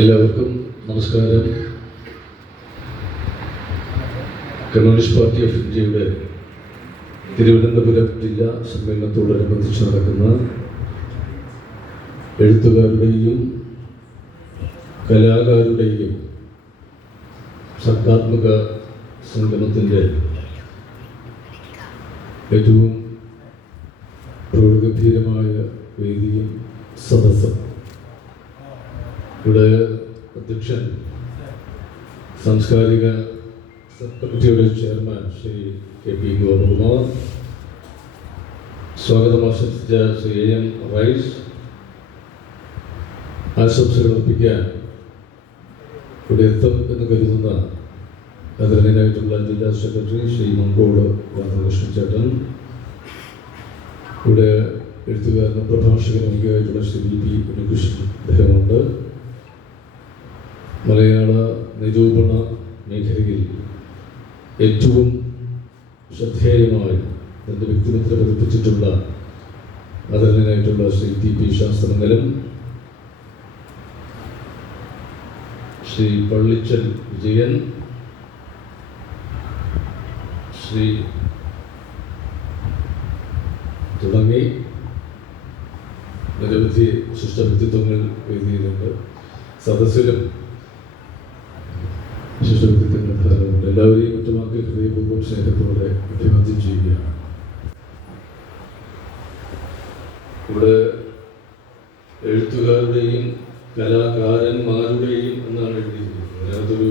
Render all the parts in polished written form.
എല്ലാവർക്കും നമസ്കാരം. Communist party of ഇന്ത്യയുടെ തിരുവനന്തപുരം ജില്ലാ സമ്മേളനത്തോടനുബന്ധിച്ച് നടക്കുന്ന എഴുത്തുകാരുടെയും കലാകാരുടെയും സർഗാത്മക സംഗമത്തിൻ്റെ ഏറ്റവും പ്രൗഢഗംഭീരമായ വേദിയും സദസ്സും. ഇവിടെ അധ്യക്ഷൻ സാംസ്കാരിക സബ് കമ്മിറ്റിയുടെ ചെയർമാൻ ശ്രീ KP ഗോപകുമാർ, സ്വാഗതം ആശംസിച്ച ശ്രീ AM റൈസ്, ആശംസകൾ അർപ്പിക്കാൻ ഇവിടെ എത്തും എന്ന് കരുതുന്ന ആദരണീയനായിട്ടുള്ള ജില്ലാ സെക്രട്ടറി ശ്രീ മങ്കോട് രാധാകൃഷ്ണൻ ചേട്ടൻ, ഇവിടെ എഴുത്തുകാരനും പ്രഭാഷകനും ആയിട്ടുള്ള ശ്രീ VP ഉണ്ണികൃഷ്ണൻ അദ്ദേഹമുണ്ട്. മലയാള നിരൂപണ മേഖലയിൽ ഏറ്റവും ശ്രദ്ധേയമായി തൻ്റെ വ്യക്തിമുദ്ര പതിപ്പിച്ചിട്ടുള്ള ആദരണീയനായിട്ടുള്ള ശ്രീ TP ശാസ്ത്രങ്ങളും, ശ്രീ പള്ളിച്ചൽ വിജയൻ, ശ്രീ തുടങ്ങി നിരവധി വിശിഷ്ട വ്യക്തിത്വങ്ങൾ വേദിയിലുണ്ട്. സദസ്സിലും വിശിഷ്ട വ്യക്തിത്വങ്ങൾ ധാരാളമുണ്ട്. എല്ലാവരെയും ഒറ്റമാക്കി ഹൃദയപൂർവ്വം സ്നേഹത്തോടെ അഭിവാദ്യം ചെയ്യുകയാണ്. ഇവിടെ എഴുത്തുകാരുടെയും കലാകാരന്മാരുടെയും എന്നാണ് എഴുതിയിരിക്കുന്നത്. അതിനകത്തൊരു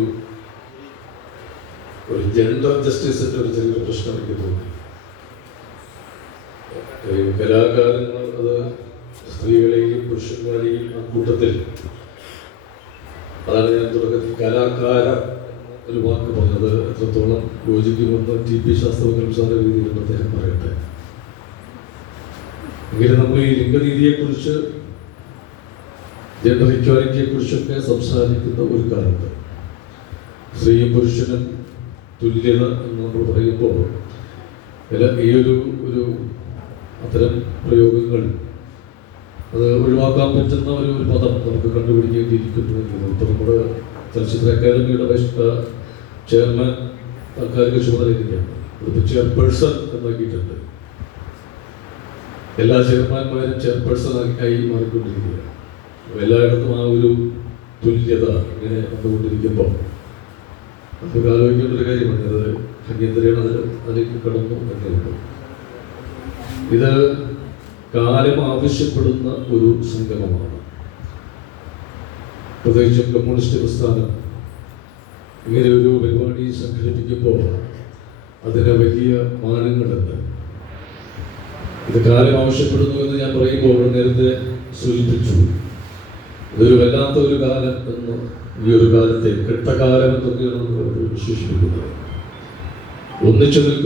ജെൻഡർ ജസ്റ്റിസിൻ്റെ ഒരു ചെറിയൊരു പ്രശ്നം എനിക്ക് തോന്നി. കലാകാരന്മാർ അത് സ്ത്രീകളെയും പുരുഷന്മാരെയും ആ കൂട്ടത്തിൽ, അതാണ് ഞാൻ തുടക്കത്തിൽ കലാകാര ഒരു വാക്ക് പറഞ്ഞത് എത്രത്തോളം യോജിക്കുമെന്ന് TP ശാസ്ത്രജ്ഞ സാറിന്റെ രീതിയിലുള്ള അദ്ദേഹം പറയട്ടെ. എങ്കിലും നമ്മൾ ഈ ലിംഗനീതിയെക്കുറിച്ച്, ജെൻഡർ ഇക്വാലിറ്റിയെക്കുറിച്ചൊക്കെ സംസാരിക്കുന്ന ഒരു കാലത്ത് സ്ത്രീയും പുരുഷനും തുല്യത എന്ന് നമ്മൾ പറയുമ്പോൾ ഈ ഒരു അത്തരം പ്രയോഗങ്ങൾ അത് ഒഴിവാക്കാൻ പറ്റുന്ന ഒരു പദം നമുക്ക് കണ്ടുപിടിക്കേണ്ടിയിരിക്കുന്നു. ഇപ്പോൾ നമ്മുടെ ചലച്ചിത്ര അക്കാദമിയുടെ ചെയർമാൻ താൽക്കാലിക ചുമതലയിരിക്കുകയാണ്. അതിപ്പോൾ ചെയർപേഴ്സൺ എന്നാക്കിയിട്ടുണ്ട്. എല്ലാ ചെയർമാന്മാരും ചെയർപേഴ്സൺ ആയി മാറിക്കൊണ്ടിരിക്കുകയാണ്. എല്ലായിടത്തും ആ ഒരു തുല്യത ഇങ്ങനെ കണ്ടുകൊണ്ടിരിക്കുമ്പോൾ നമുക്ക് ആലോചിക്കേണ്ട ഒരു കാര്യമാണ്. അത് അടിയന്തരമാണ് അതിലേക്ക് കടന്നു എന്നുള്ളത്. ഇത് കാലം ആവശ്യപ്പെടുന്ന ഒരു സംഗമമാണ്. പ്രത്യേകിച്ചും കമ്മ്യൂണിസ്റ്റ് പ്രസ്ഥാനം ഇങ്ങനെ ഒരു പരിപാടി സംഘടിപ്പിക്കുമ്പോൾ അതിന് വലിയ മാനങ്ങളുണ്ട്. ഇത് കാലം ആവശ്യപ്പെടുന്നു എന്ന് ഞാൻ പറയുമ്പോൾ നേരത്തെ സൂചിപ്പിച്ചു, ഇതൊരു വല്ലാത്ത ഒരു കാലം എന്ന്, ഈ ഒരു കാലത്തെ കെട്ടകാലം എന്നൊക്കെയാണ് വിശേഷിപ്പിക്കുന്നത്. ഒന്നിച്ചു നിൽക്കുന്ന